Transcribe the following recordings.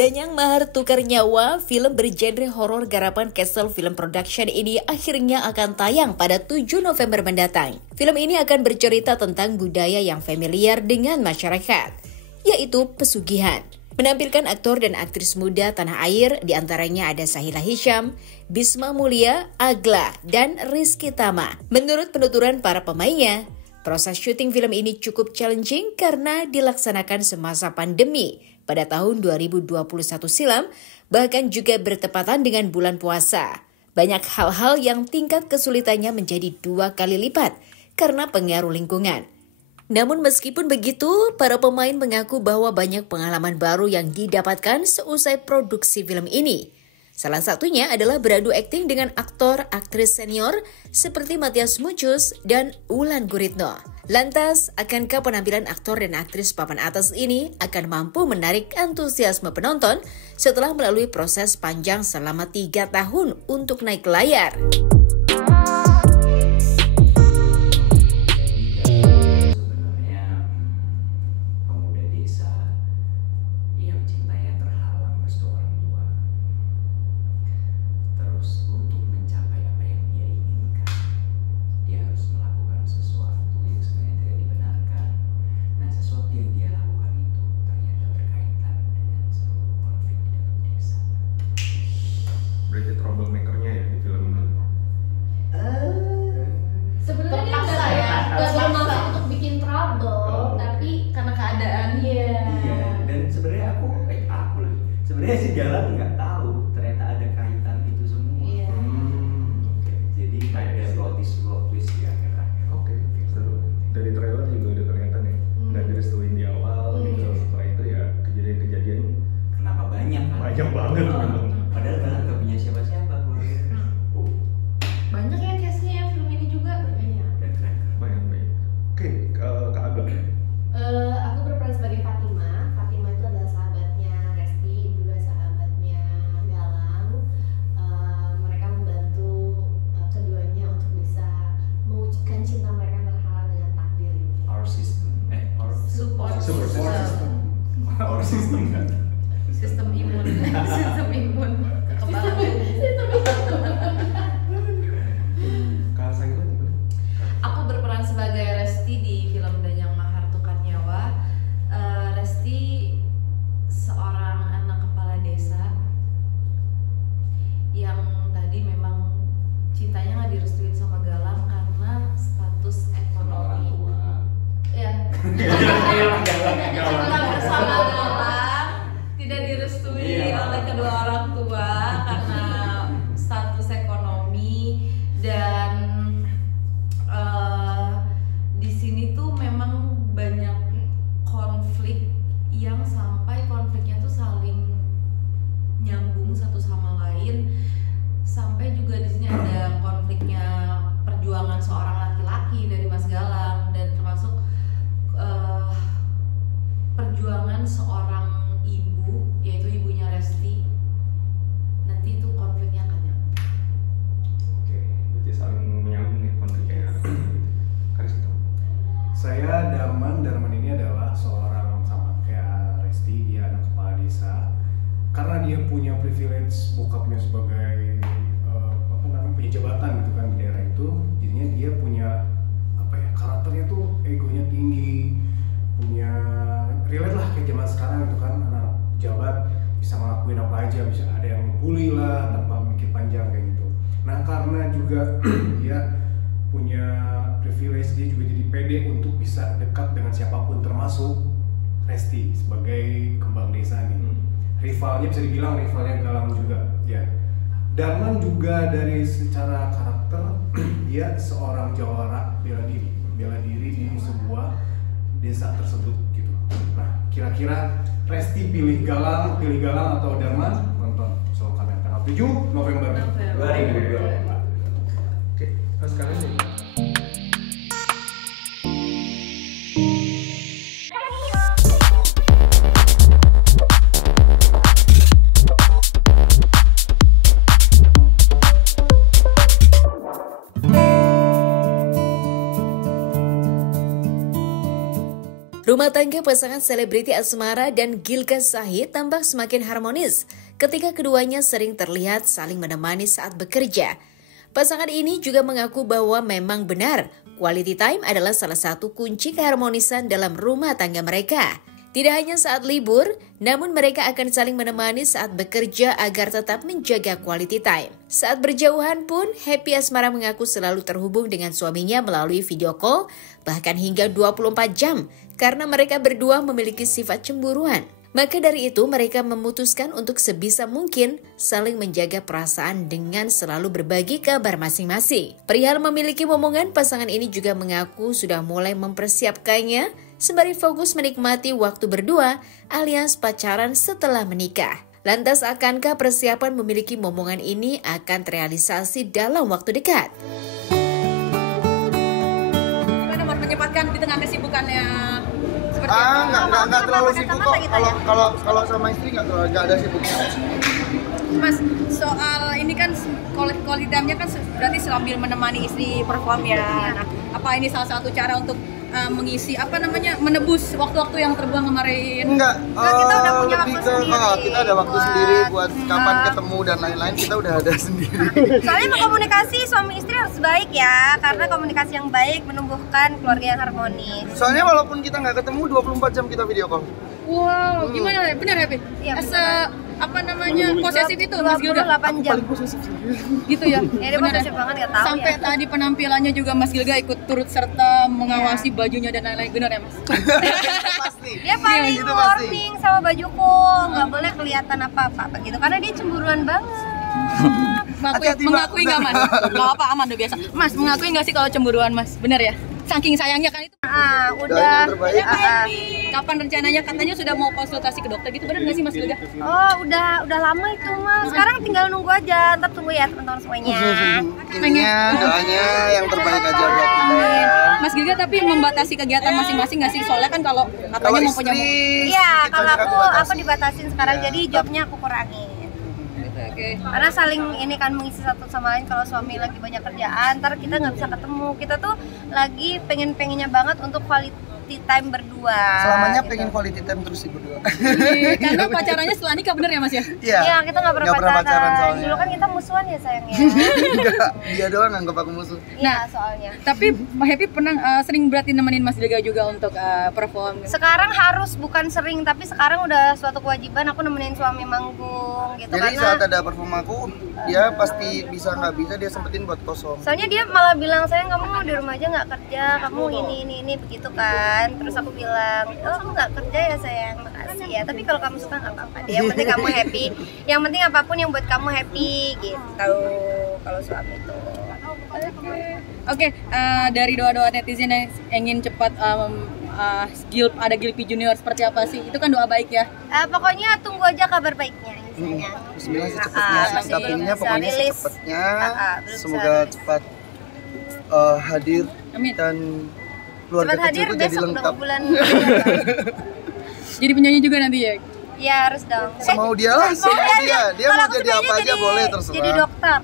Danyang Mahar Tukar Nyawa, film bergenre horor garapan Castle Film Production ini akhirnya akan tayang pada 7 November mendatang. Film ini akan bercerita tentang budaya yang familiar dengan masyarakat, yaitu pesugihan. Menampilkan aktor dan aktris muda tanah air, diantaranya ada Sahila Hisyam, Bisma Mulia, Agla, dan Rizky Tama. Menurut penuturan para pemainnya, proses syuting film ini cukup challenging karena dilaksanakan semasa pandemi pada tahun 2021 silam, bahkan juga bertepatan dengan bulan puasa. Banyak hal-hal yang tingkat kesulitannya menjadi 2 kali lipat karena pengaruh lingkungan. Namun meskipun begitu, para pemain mengaku bahwa banyak pengalaman baru yang didapatkan seusai produksi film ini. Salah satunya adalah beradu akting dengan aktor-aktris senior seperti Matias Mucus dan Wulan Guritno. Lantas, akankah penampilan aktor dan aktris papan atas ini akan mampu menarik antusiasme penonton setelah melalui proses panjang selama 3 tahun untuk naik ke layar? Berarti troublemaker-nya ya di film ini? Sebenarnya nggak bermaksud untuk bikin trouble, tapi karena keadaan. Iya. Dan sebenarnya sebenarnya si Galang nggak tahu ternyata ada kaitan itu semua. Iya. Oke. Jadi ada plot twist di akhir-akhir. Oke, seru. Dari trailer juga udah kelihatan ya. Nggak direstuin di awal gitu. Setelah itu ya kejadian-kejadian Kenapa banyak kan? banyak banget memang. Padahal Galang nggak punya siapa-siapa. Banyak ya case-nya ya film ini juga. Dan keren. Banyak. Oke, Kak Agla. Aku berperan sebagai Fatima. Fatima itu adalah sahabatnya Resti, juga sahabatnya Galang. Mereka membantu keduanya untuk bisa mewujudkan cinta mereka yang terhalang dengan takdir ini. Our system. Support system. Our system kan. sistem imun. Sistem imun. Kekebalan. Kak Sahila gimana? Aku berperan sebagai Resti di film Danyang Mahar Tukar Nyawa. Resti seorang anak kepala desa yang tadi memang cintanya nggak direstuin sama Galang karena status Orang ekonomi. tua. Ya. Galang. Cinta bersama Galang tidak direstui Iya. oleh kedua orang tua karena status ekonomi dan di sini tuh memang banyak konflik yang sampai konfliknya tuh saling nyambung satu sama lain, sampai juga di sini ada konfliknya perjuangan seorang laki-laki dari Mas Galang dan termasuk perjuangan seorang ibu, yaitu ibunya Resti. Nanti itu konfliknya akan nyambung. Oke, berarti saling menyambung ya konfliknya. Karis itu. Saya Darman ini adalah seorang sama kayak Resti, dia anak kepala desa. Karena dia punya privilege bokapnya sebagai punya jabatan gitu kan di daerah itu, jadinya dia punya karakternya tuh egonya tinggi, punya relate lah kayak zaman sekarang gitu kan, anak pejabat bisa ngelakuin apa aja, bisa ada yang ngebully lah tanpa mikir panjang kayak gitu. Nah karena juga dia punya privilege, dia juga jadi pede untuk bisa dekat dengan siapapun termasuk Resti sebagai kembang desa nih. Rivalnya bisa dibilang rivalnya Galang juga ya. Darman juga dari secara karakter dia seorang jawara bela diri di sebuah desa tersebut gitu. Nah kira-kira Resti pilih Galang atau Darman? Nonton Soal Kamera tanggal 7 November 2022. Oke, nah sekarang nih. Rumah Rumah tangga pasangan selebriti Asmara dan Gilga Syahid tampak semakin harmonis ketika keduanya sering terlihat saling menemani saat bekerja. Pasangan ini juga mengaku bahwa memang benar quality time adalah salah satu kunci keharmonisan dalam rumah tangga mereka. Tidak hanya saat libur, namun mereka akan saling menemani saat bekerja agar tetap menjaga quality time. Saat berjauhan pun, Happy Asmara mengaku selalu terhubung dengan suaminya melalui video call, bahkan hingga 24 jam, karena mereka berdua memiliki sifat cemburuan. Maka dari itu, mereka memutuskan untuk sebisa mungkin saling menjaga perasaan dengan selalu berbagi kabar masing-masing. Perihal memiliki momongan, pasangan ini juga mengaku sudah mulai mempersiapkannya sembari fokus menikmati waktu berdua alias pacaran setelah menikah. Lantas akankah persiapan memiliki momongan ini akan terrealisasi dalam waktu dekat? Gimana Mas menyempatkan di tengah kesibukannya? Nggak terlalu sibuk kok. Kalau sama istri nggak ada sibuknya. Mas, soal ini kan quality time-nya kan berarti sambil menemani istri perform ya. Nah, apa ini salah satu cara untuk mengisi menebus waktu-waktu yang terbuang kemarin? Enggak, kita udah punya lebih waktu ke sendiri kita ada waktu sendiri buat kapan ketemu dan lain-lain, kita udah ada sendiri. Soalnya komunikasi suami istri harus baik ya, karena komunikasi yang baik menumbuhkan keluarga yang harmonis. Soalnya walaupun kita nggak ketemu 24 jam kita video call. Wow, gimana ya? Benar ya, Pi? Iya, Posesif itu Mas Gilga? 28 jam. Gitu ya? Ya dia Benar posesif banget, gak tahu Sampai ya. tadi penampilannya juga Mas Gilga ikut turut serta mengawasi bajunya dan lain-lain, benar ya Mas? Pasti. Dia paling Itu pasti. warning sama bajuku, nggak boleh kelihatan apa-apa gitu, karena dia cemburuan banget. Hati-hati, Mbak. Mengakui nggak Mas? Nggak apa, aman udah biasa. Mas, mengakui nggak sih kalau cemburuan Mas? Benar ya? Saking sayangnya kan itu. Udah. yang terbaik. Kapan rencananya katanya sudah mau konsultasi ke dokter gitu, benar nggak sih Mas Gilga? Oh, udah lama itu Mas. Sekarang tinggal nunggu aja. Ntar tunggu ya teman-teman semuanya. Ininya doanya yang terbaik aja buat kita ya. Mas Gilga tapi membatasi kegiatan masing-masing nggak sih? Soalnya kan kalau Kalau katanya mau punya istri, Iya, kita kalau juga aku dibatasin sekarang, jadi jobnya aku kurangin. Oke. Karena saling ini kan mengisi satu sama lain. Kalau suami lagi banyak kerjaan, ntar kita nggak bisa ketemu. Kita tuh lagi pengennya banget untuk quality time berdua. Selamanya gitu. pengen quality time terus sih berdua. Karena pacarannya setelah nikah, bener ya Mas ya? Iya. Iya, kita nggak pernah Nggak pernah pacaran soalnya. Dulu kan kita musuhan ya sayangnya. Enggak, dia doang anggap aku musuh. Iya, soalnya. Tapi Happy pernah sering berarti nemenin Mas Gilga juga untuk perform. Sekarang harus, bukan sering, tapi sekarang udah suatu kewajiban aku nemenin suami manggung gitu. Jadi karena saat ada perform aku, dia pasti bisa nggak bisa dia sempetin buat kosong. soalnya dia malah bilang, sayang kamu di rumah aja nggak kerja, kamu ini begitu kan. Terus aku bilang, oh aku nggak kerja ya sayang, makasih ya, tapi kalau kamu suka nggak apa-apa deh, yang penting kamu happy, yang penting apapun yang buat kamu happy gitu. Kalau suami itu Oke, dari doa-doa netizen yang ingin cepat ada Gilpy Junior seperti apa sih? Itu kan doa baik ya. pokoknya tunggu aja kabar baiknya misalnya. Bismillah secepatnya, masih kita belum pengennya bisa pokoknya rilis. secepatnya. Belum Semoga bisa rilis. cepat hadir Amin. dan keluarga Cepat hadir kecilku jadi besok lengkap. dong, bulan Jadi penyanyi juga nanti ya. ya harus dong. Semau dia lah, semau dia. Dia Kalau mau aku jadi sebenarnya apa aja boleh Jadi terserah. dokter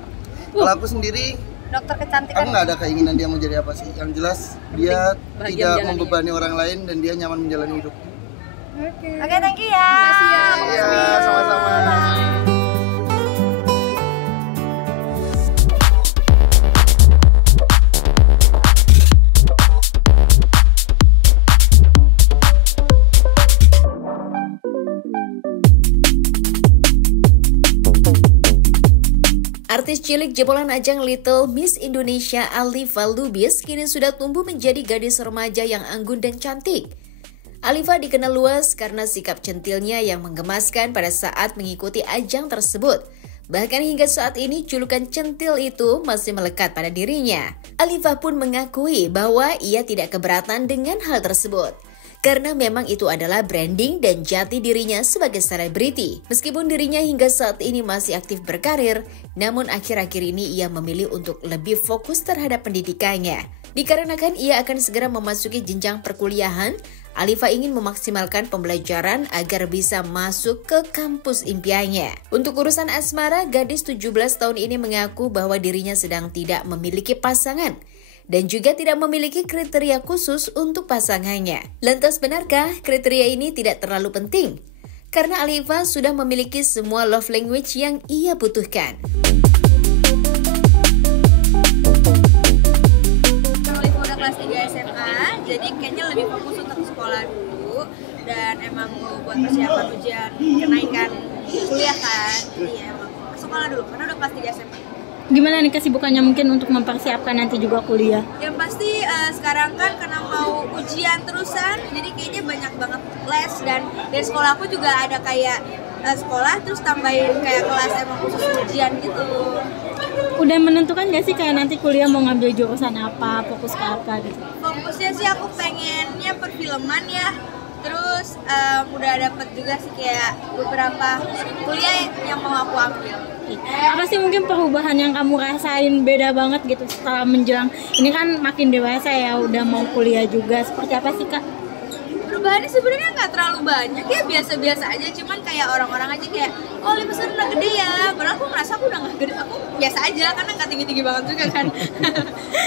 Kalau aku sendiri, dokter kecantikan. aku nggak ada keinginan dia mau jadi apa sih. Yang jelas dia Bahagia tidak menjalani. membebani orang lain dan dia nyaman menjalani hidup. Oke, thank you ya. Makasih ya. Iya, sama-sama. Artis cilik jebolan ajang Little Miss Indonesia Alifa Lubis kini sudah tumbuh menjadi gadis remaja yang anggun dan cantik. Alifa dikenal luas karena sikap centilnya yang menggemaskan pada saat mengikuti ajang tersebut. Bahkan hingga saat ini julukan centil itu masih melekat pada dirinya. Alifa pun mengakui bahwa ia tidak keberatan dengan hal tersebut. Karena memang itu adalah branding dan jati dirinya sebagai selebriti. Meskipun dirinya hingga saat ini masih aktif berkarir, namun akhir-akhir ini ia memilih untuk lebih fokus terhadap pendidikannya. Dikarenakan ia akan segera memasuki jenjang perkuliahan, Alifa ingin memaksimalkan pembelajaran agar bisa masuk ke kampus impiannya. Untuk urusan asmara, gadis 17 tahun ini mengaku bahwa dirinya sedang tidak memiliki pasangan. dan juga tidak memiliki kriteria khusus untuk pasangannya. Lantas benarkah kriteria ini tidak terlalu penting? Karena Alifa sudah memiliki semua love language yang ia butuhkan. Alifa udah kelas 3 SMA, jadi kayaknya lebih fokus untuk sekolah dulu dan emang mau buat persiapan ujian kenaikan kuliah kan. Jadi ya emang ke sekolah dulu karena udah kelas 3 SMA. Gimana nih kesibukannya mungkin untuk mempersiapkan nanti juga kuliah? Yang pasti sekarang kan karena mau ujian terusan, jadi kayaknya banyak banget les dan dari sekolah aku juga ada kayak sekolah terus tambahin kayak kelas emang khusus ujian gitu. Udah menentukan gak sih kayak nanti kuliah mau ngambil jurusan apa, fokus ke apa gitu? Fokusnya sih aku pengennya perfilman ya. Terus udah dapet juga sih kayak beberapa kuliah yang mau aku ambil. Apa sih mungkin perubahan yang kamu rasain beda banget gitu setelah menjelang ini kan makin dewasa ya, udah mau kuliah juga, seperti apa sih Kak? Perubahannya sebenarnya nggak terlalu banyak ya, biasa-biasa aja, cuman kayak orang-orang aja kayak oh Alifa udah gede ya, padahal aku merasa aku udah nggak gede, aku biasa aja karena nggak tinggi-tinggi banget juga kan.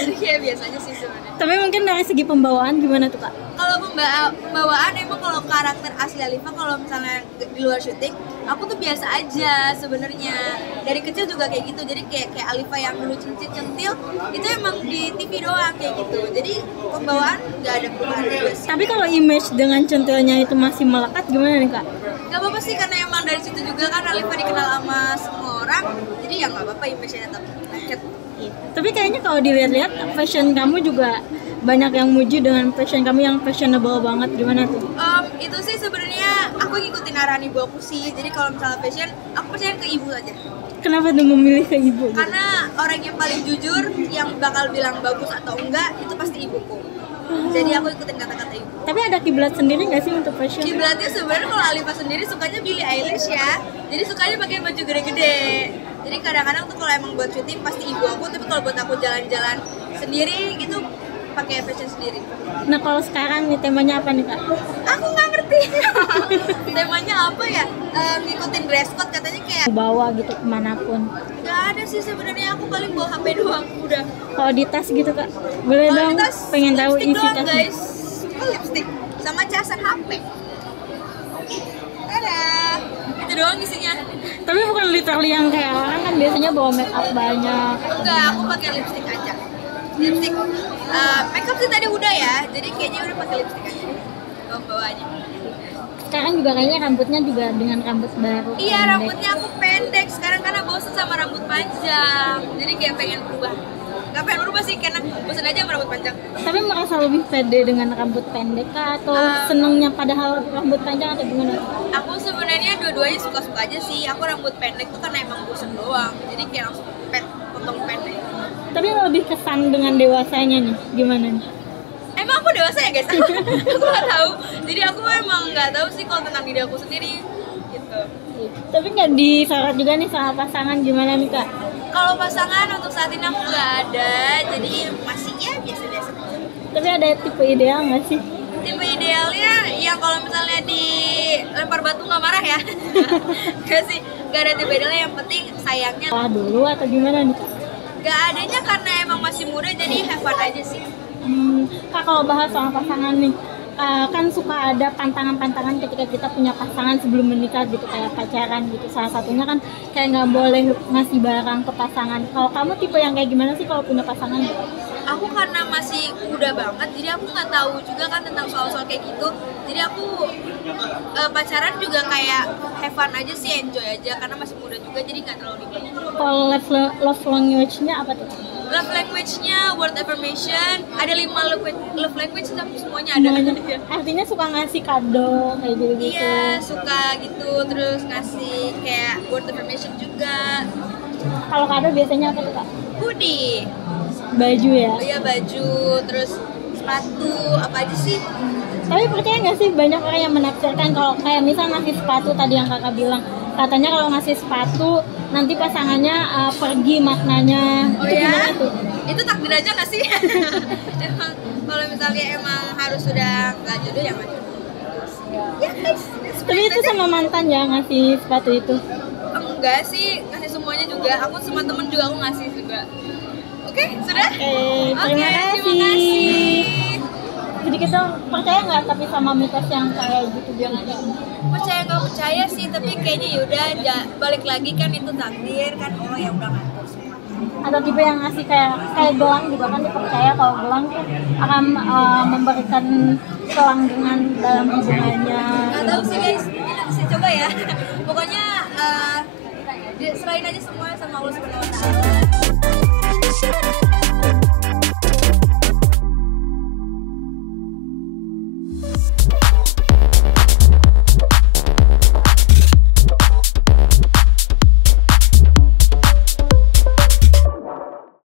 Jadi kayak biasa aja sih sebenarnya. Tapi mungkin dari segi pembawaan gimana tuh Kak? Kalau pembawaan emang kalau karakter asli Alifa kalau misalnya di luar syuting aku tuh biasa aja sebenarnya, dari kecil juga kayak gitu. Jadi kayak Alifa yang dulu centil itu emang di TV doang kayak gitu, jadi pembawaan nggak ada perubahan juga sih. Tapi kalau image dengan centilnya itu masih melekat gimana nih Kak? Gak apa-apa sih karena emang dari situ juga kan Alifa dikenal sama semua orang, jadi ya nggak apa-apa image-nya tetap lengket. Tapi kayaknya kalau dilihat-lihat fashion kamu juga banyak yang muji dengan fashion kamu yang fashionable banget, gimana tuh? Itu sih sebenarnya aku ngikutin arahan ibu aku sih. Jadi kalau misalnya fashion, aku percaya ke ibu aja. Kenapa tuh memilih ke ibu? Gitu? Karena orang yang paling jujur, yang bakal bilang bagus atau enggak, itu pasti ibuku. Jadi aku ikutin kata-kata ibu. Tapi ada kiblat sendiri nggak sih untuk fashion? Kiblatnya sebenarnya kalau Alifa sendiri sukanya Billie Eilish ya. Jadi sukanya pakai baju gede-gede. Jadi kadang-kadang tuh kalau emang buat syuting pasti ibu aku, tapi kalau buat aku jalan-jalan sendiri gitu pakai fashion sendiri. Nah kalau sekarang nih temanya apa nih Kak? Aku nggak ngerti. Temanya apa ya? Ngikutin dress code katanya kayak bawa gitu kemanapun. Gak ada sih sebenarnya, aku paling bawa HP doang udah. Kalau di tas gitu Kak? Boleh Kalo dong, tas, pengen tahu isi doang, tasnya. Guys, suka lipstick sama casan HP. Ada. Itu doang isinya. Tapi bukan literally yang kayak orang kan biasanya bawa make up banyak. Enggak, aku pakai lipstick aja. Lipstick. Makeup sih tadi udah ya, jadi kayaknya udah pakai lipstick aja. Bawanya. Sekarang juga kayaknya rambutnya juga dengan rambut baru. Iya, pendek. rambutnya aku pendek sekarang karena bosen sama rambut panjang. Jadi kayak pengen berubah. Gak pengen berubah sih karena bosen aja sama rambut panjang. Tapi merasa lebih pede dengan rambut pendek kah? Atau senengnya padahal rambut panjang atau gimana? Aku sebenarnya dua-duanya suka-suka aja sih. Aku rambut pendek tuh karena emang bosen doang. Jadi kayak langsung potong pendek. Tapi lebih kesan dengan dewasanya nih, gimana nih? Emang aku dewasa ya guys? Aku nggak tahu. Jadi aku emang nggak tahu sih kalau tentang diri aku sendiri gitu. Tapi nggak disorot juga nih sama pasangan gimana nih Kak? Kalau pasangan untuk saat ini aku nggak ada, jadi masih ya biasa-biasa. Tapi ada tipe ideal nggak sih? Tipe idealnya yang kalau misalnya dilempar batu nggak marah ya? Gak sih, nggak ada tipe idealnya, yang penting sayangnya. Dulu atau gimana nih Kak? Gak adanya karena emang masih muda jadi have fun aja sih. Kak kalau bahas soal pasangan nih, kan suka ada pantangan-pantangan ketika kita punya pasangan sebelum menikah gitu, kayak pacaran gitu. Salah satunya kan kayak nggak boleh ngasih barang ke pasangan. Kalau kamu tipe yang kayak gimana sih kalau punya pasangan? Aku karena masih muda banget, jadi aku nggak tahu juga kan tentang soal-soal kayak gitu. Jadi aku pacaran juga kayak have fun aja sih, enjoy aja karena masih muda juga, jadi nggak terlalu ribet. Kalau love language-nya apa tuh? Love language-nya word affirmation, ada 5 love language tapi semuanya ada. Artinya suka ngasih kado kayak gitu-gitu. Iya, suka gitu, terus ngasih kayak word affirmation juga. Kalau kado biasanya apa tuh Kak? Hoodie. Baju ya? Iya, baju, terus sepatu, apa aja sih? Tapi percaya nggak sih banyak orang yang menafsirkan kalau kayak misal ngasih sepatu tadi yang Kakak bilang, katanya kalau ngasih sepatu nanti pasangannya pergi maknanya. Oh itu ya? gimana tuh? Itu takdir aja nggak sih? Emang kalau misalnya emang harus sudah nggak jodoh ya nggak jodoh. Ya guys. Tapi itu sama mantan ya ngasih sepatu itu? Enggak sih, ngasih semuanya juga. Aku sama temen juga aku ngasih juga. Oke, sudah? Terima kasih. Sedikit dong, percaya nggak tapi sama mitos yang kayak gitu bilang aja? Percaya nggak percaya sih, tapi kayaknya yaudah balik lagi kan itu takdir kan, Allah yang udah ngatur semua. Atau tipe yang ngasih kayak gelang juga kan dipercaya kalau gelang tuh akan memberikan kelanggengan dalam hubungannya. Nggak tahu sih guys, nanti saya coba ya. Pokoknya serahin aja semua sama Allah Subhanahu Wa Taala.